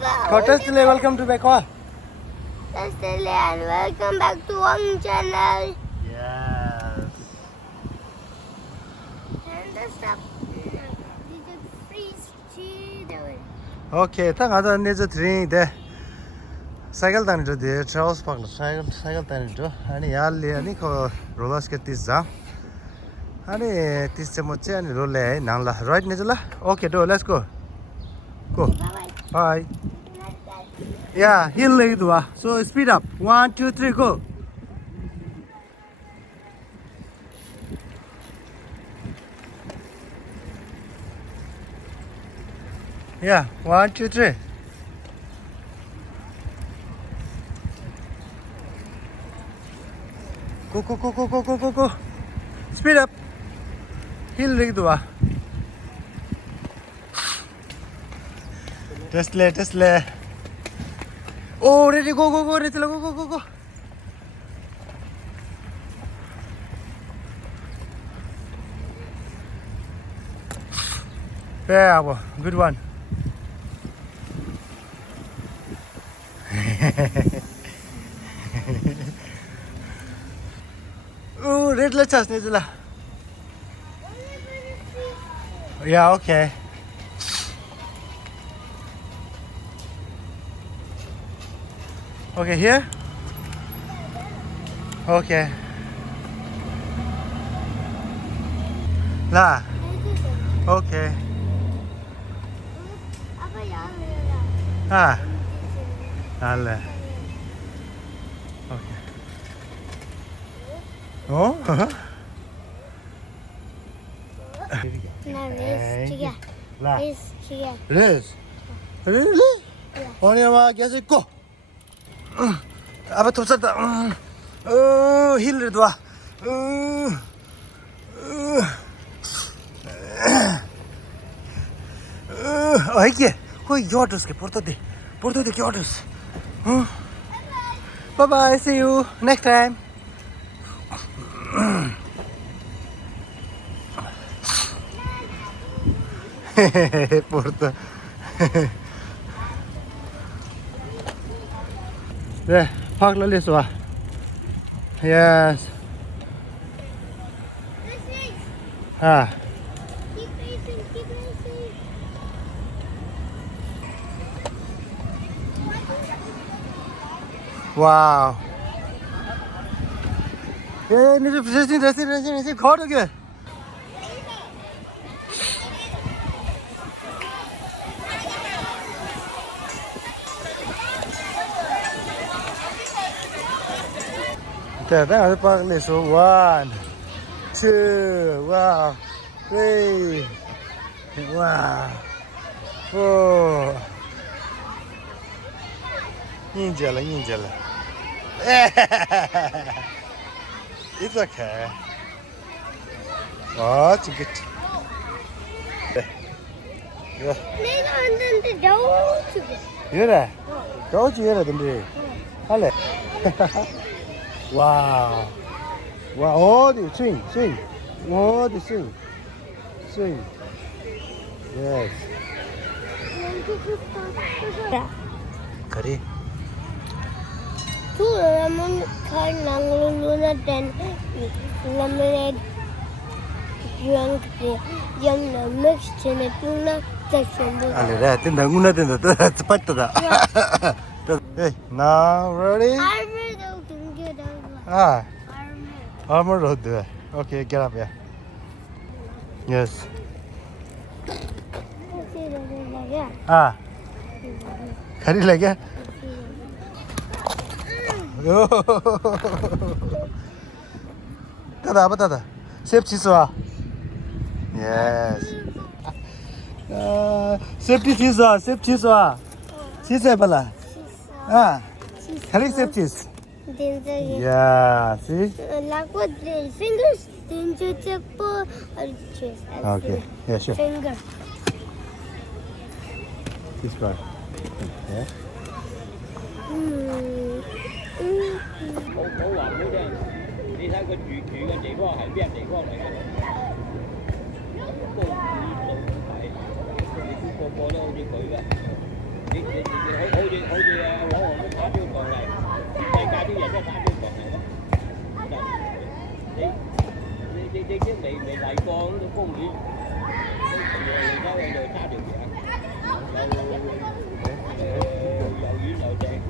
Testle, welcome to Bekwa. Testle and welcome back to Wang channel. Yes. And the stuff did freeze tea. Okay, thank you. Neljor training there. Cycle tani to the Charles Park. Cycle tani to. Ani yalli ani ko roller skate tisa. Ani tisa moche ani rolle nangla. Right, Neljor? Okay, do let's go. Go. Bye. Bye. Yeah, hill like do. So speed up. 1, 2, 3, go. Yeah, 1, 2, 3. Go, go, go, go, go, go, go, go. Speed up. Hill like do. Testle. Oh, ready, go, go, go, Neljor, go, go, go, go. Yeah, good one. Oh, red let's us, Neljor. Yeah, okay. Okay, here? Okay. La. Okay. Ah. Alle. Okay. Oh? Now race together. La. Race together. Race. Really? Yeah. On your mark, yes, go. Aba tosata. Oh, hill dwa. Ay que. Hoy yotos que porto de yotos. Bye bye, see you next time. Porto. 네, park let's go. Yes. Ah. Keep racing, keep racing. Wow. Yeah, need to racing. Caught again. That's park let's go. 1, 2, wow. 3, wow. 4. Ninja了. It's okay. Oh, it's good. 내가 왔는데 저쪽. 이래. 저기 이래 근데. 할래. 와우. 와, 어디 swing. 어디 swing. Yes. Kari. Tu naman kar nanglulunan din lemonade drink yung na mix tinatuna session. 알레, 된다. 운나 된다. 빠졌다. Hey, now ready? Armor daw tinggi daw. Ah, Armor. armor road. Okay, get up, yeah. Yes. Kasi daw nila. Ah. Kari lagi. tada. Safety soa. Yes. Safety soa. Sisa bala. Ah. Kari safety. Yeah, see? Like what the fingers, then you tip or chest. Okay. Yeah, sure. Finger. This one. Yeah. Hổ hoàng nữa đây. Đi thấy cái chuyện cái địa phương hay biết địa phương này. Cô đi đâu phải. Cô nó như vậy. Đi ông lỗ hổng thả tiêu còn này đây ca tiếng Việt nó thả tiêu còn này đó đi chứ bị lại con nó không gì rồi sao rồi thả được vậy dầu dĩ dầu chèn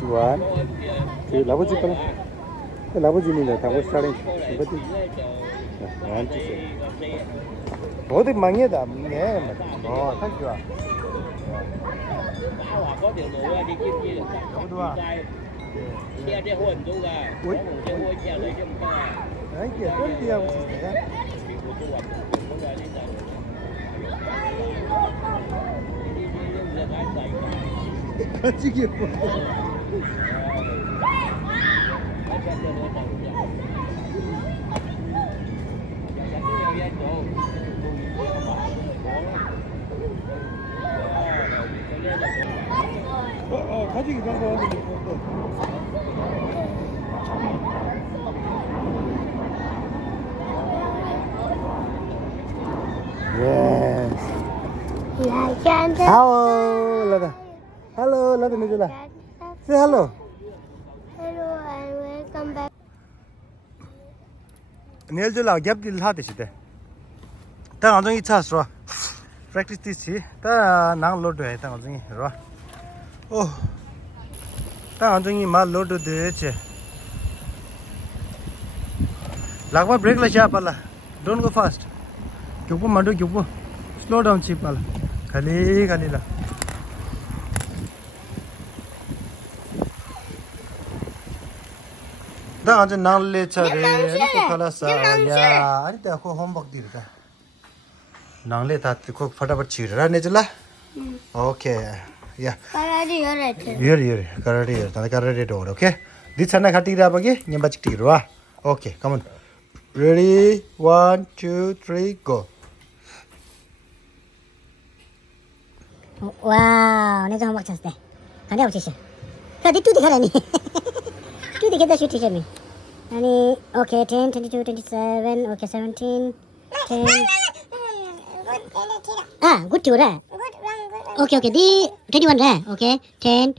좋아. 그 라버지 거는 그 라버지는 다 못살인 거지. 안 주세요. 어디 망해다 망해. 딱 좋아. bảo là có điều đủ đi kiếm gì được xe hồn đúng là có một xe hôi xe lấy cho một cái đấy kìa rất tiêu gì thế 같이 기뻐. 가지기 간거 같은데. Yes. Hello, Lada. Hello, Lada Nijula. Say hello. Hello and welcome back. Neljor gap dil ha deshide. Ta anjong icha sro. Practice this chi. Ta nang load hai ta anjong ro. Oh. Ta anjong ma load de che. Lagba break la sha pala. Don't go fast. Kyupo mando kyupo. Slow down chi pala. Khali khali la. 나 아주 날래 차례 또 갈았어 야 아니 때 그 홈박 뒤다 날래 다 듣고 फटाफट छिररा नेजला okay या Karadi alright. यर कराडी ता कराडी डोर okay दिछना खाटिरा बगे निम्बा चिटिरवा okay come on ready 1 2 3 go 와우, 내 좀 한번 쳤대. 간에 없으시. 그래도 뚜디 가라니. 뚜디 get the shoot teacher me. 아니, okay, 10, 22, 27, okay, 17, 10. Ah, good to right. Okay, okay, the 21 right. Okay, 10.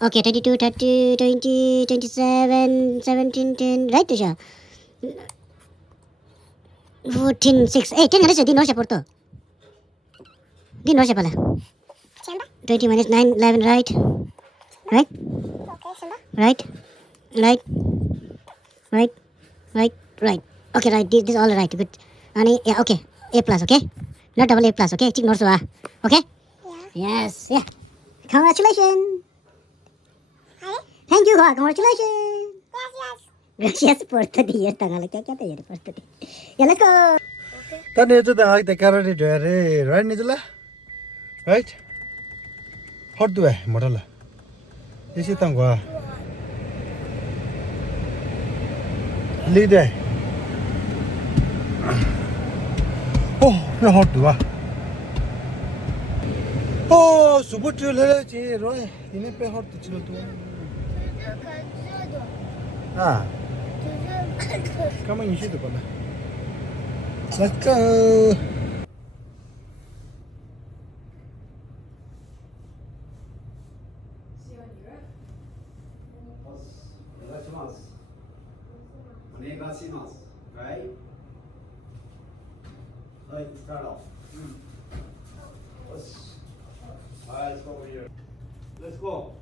Okay, 22, 30, 20, 27, 17, 10. Right, Tisha. 14, 6. Hey, 10 harus di no porto. Di no pala. 20 minus 9, 11, right? Right? Right? Right? Right? Right? Right. Okay, right. This is all right. Good. Ani, yeah, okay. A plus, okay? Not double A plus, okay? Chick north, okay? Yeah. Yes, yeah. Congratulations. Thank you, congratulations. Gracias por tu día. Tangala, क्या कहते हैं por tu día. Yeah, let's go. ता नेजो ता आइ त कराडी डरे right नेजला right हट दुए मोडला इसी तंगवा लीडे ओ पे हट दुआ ओ सुपर ट्रेल है जे रोए इने पे हट चलो तू हां कम इशू तो पला let's go Right? Right, start off. Let's go over here. Let's go.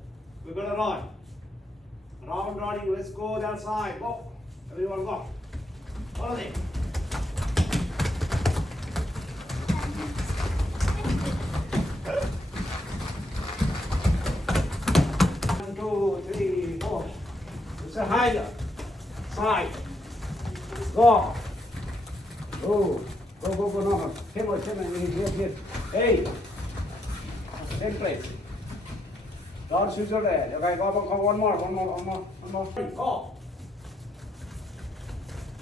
We're gonna run. Round running, let's go that side. Go. Everyone go. Follow me. 1, 2, 3, 4. It's a higher. Side. Go. Go. Go, no. Come on, here. Hey. Same place. Don't shoot your head. Okay, go, one more. Go.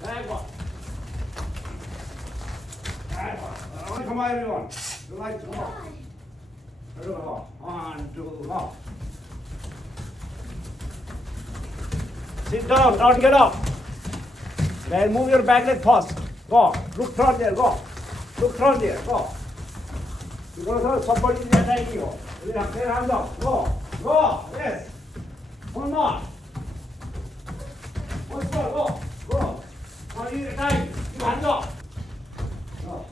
Back one. Come on, everyone. You like to go. Go. 1, 2, go. Sit down, don't get up. Then move your back leg first. Go. Look front there, go. Look front there. Go. You're going to hurt somebody in the attacking you. Get hands up. Go. Go. Yes. One more. One more. Go. Go. One at a time. Keep hands up. Go.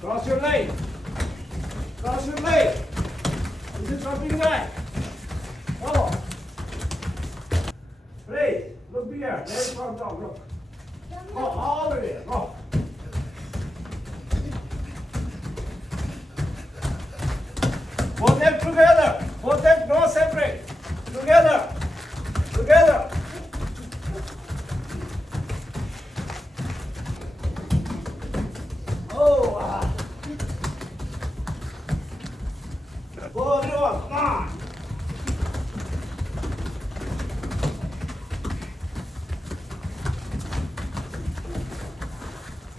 Cross your leg. Cross your leg. Is it something back? Oh. Please, look here. Legs from down. Look. Go all the way. Go. Both legs together. Both legs don't separate. Together. Together. Oh, Go, everyone, come on.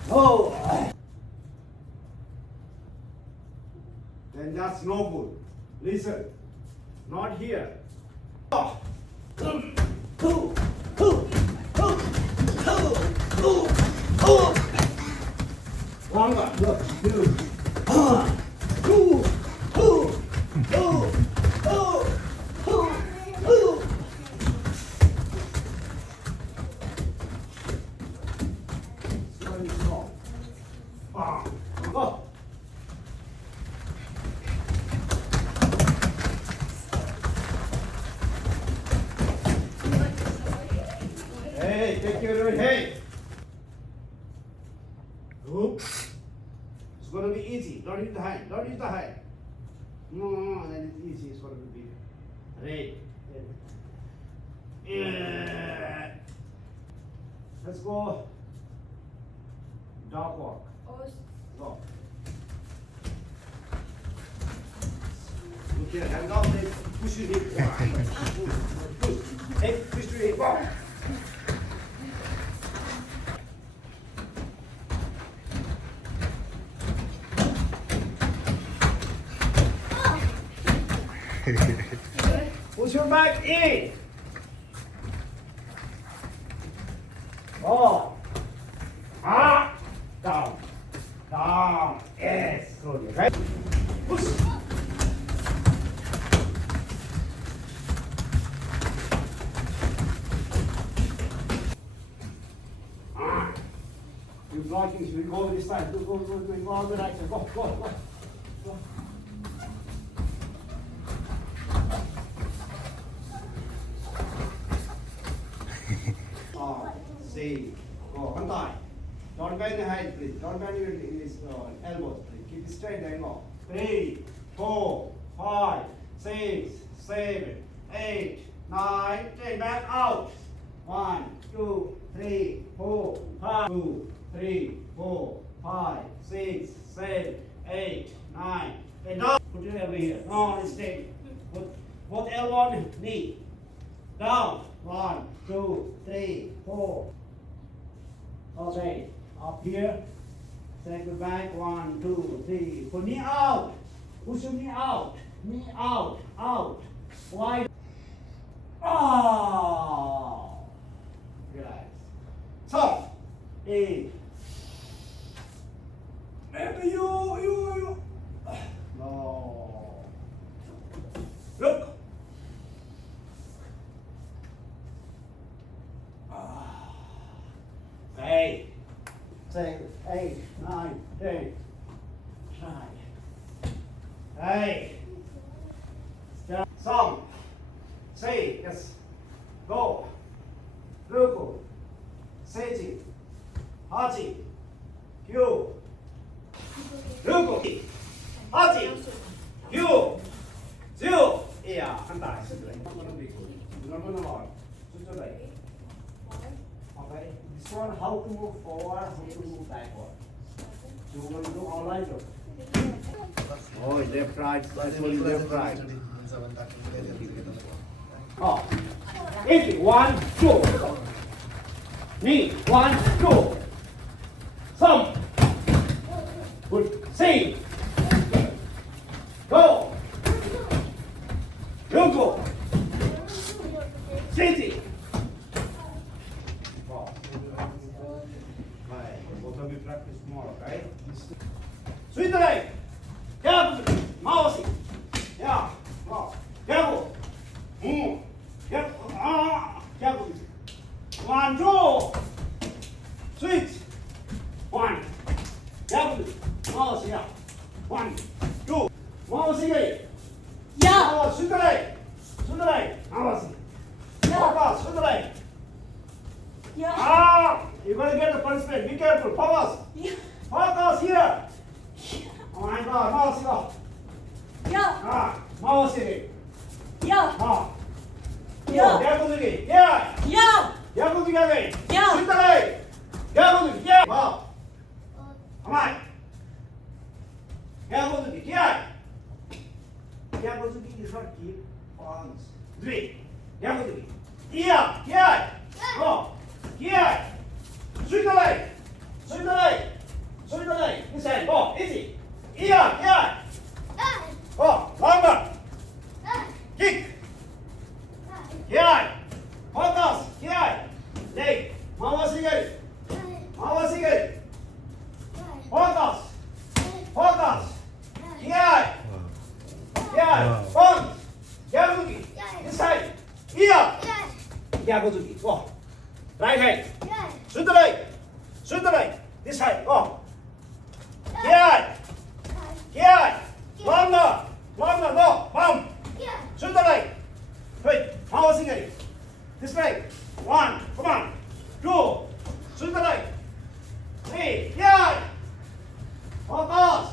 Oh. Then that's no good. Listen, not here. Oh. Longer, look, two. Slowly, slow. Go. Hey, take care of it. Hey. Good. It's going to be easy. Don't use the hand. Don't use the hand. No, then it's easy. It's going to be right. Yeah. Let's go. Dog walk. Go. Look here. Hands up. Push your hip. Push. Hey, push your hip. Go. Push your back in. Oh. Down. Down. Yes. Good. Right. Push. You're blocking. Should we go this side? Go on the right side. Go. See, go, one time. Don't bend the head, please. Don't bend your elbows, please. Keep it straight and go. 3, 4, 5, 6, 7, 8, 9, 10. Back out. 1, 2, 3, 4, 5. 2, 3, 4, 5, 6, 7, 8, 9, 10. Down. Put it over here. No, stay. Put both elbow on knee. Down. 1, 2, 3, 4. Okay, up here. Second back. 1, 2, 3. Put knee out. Push your knee out. Knee out. Out. Wide. Oh. Relax. Top. 8. Maybe you. No. Look. Hey, 7, 8, 9, 10. Try. Hey. Stop. Some. Say, yes. Go. Ruku. Seiji. Hachi. Kyu. Ruku. Hachi. Kyu. 10. Yeah, I'm back. It's not going to be good. It's not going to work. Just a bit. Okay. This one, how to move forward, how to move backward. So we're going to do online. Oh, left, right, slowly left, right. Oh, easy. 1, 2. Knee. 1, 2. Some. Good. Sing. Go. Go. Don't go. Safety. Both of you practice more, okay? Sweet leg. Careful. Mouse. Yeah. Careful. Careful. Careful. 1, 2. Sweet. 1. Careful. Mouse. Yeah. 1, 2. Mouse again. Yeah. Sweet leg. Sweet leg. Mouse. Focus. Sweet leg. You're gonna get the punishment. Be careful. Focus. Focus here. Oh my God. Mouse. Mouse again. 야구두기. 야구두기 하게. 순다래. 야구두기. 가만히. 야구두기. 야구두기 is not keep on. Three. 야구두기. 순다래. Inside. Go. Easy. Longer. Kick. Focus. Leg. Mama single. Focus. Punch. 야구두기. Inside. 야구두기. Go. Right hand. Shoot the leg. This side. Go. Longer. Go. Pump. Shoot the leg. Wait. Power single. This leg. 1. Come on. 2. Shoot the leg. 3. Focus.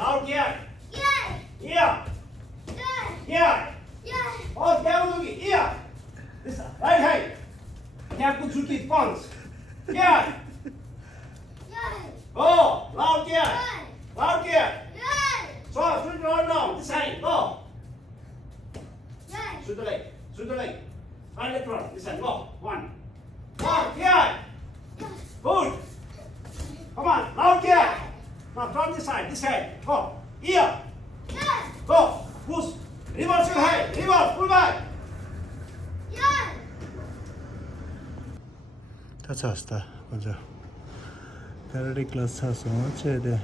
Loud Oh, 야구두기. This right hand. 야구두기 punch. Go. Loud So, shoot roll down. This side. Go. Shoot the leg. Right leg front. This side. Go. 1. Good. Come on. Loud Now from this side. Go. Go. Push. Reverse your head. Pull back. 다 찾았다. 먼저. 가르리 클래스 하서 최대.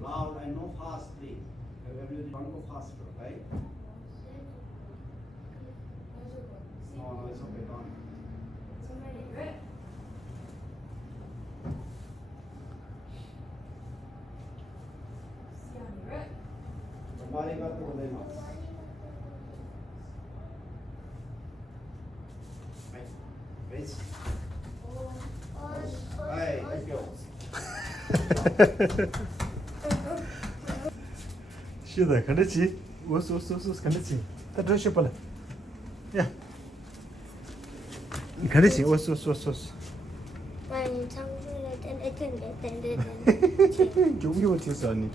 Loud and no fast please. Everybody don't go faster, okay? No, it's okay, don't. arigatou gozaimasu. Right. Face. Hey, let's go. Sida, kandachi. Us, kandachi. Ta droshe pala. Yeah. Kandachi, us. 아니, 창문에 땐. 경기 못했어, 아니.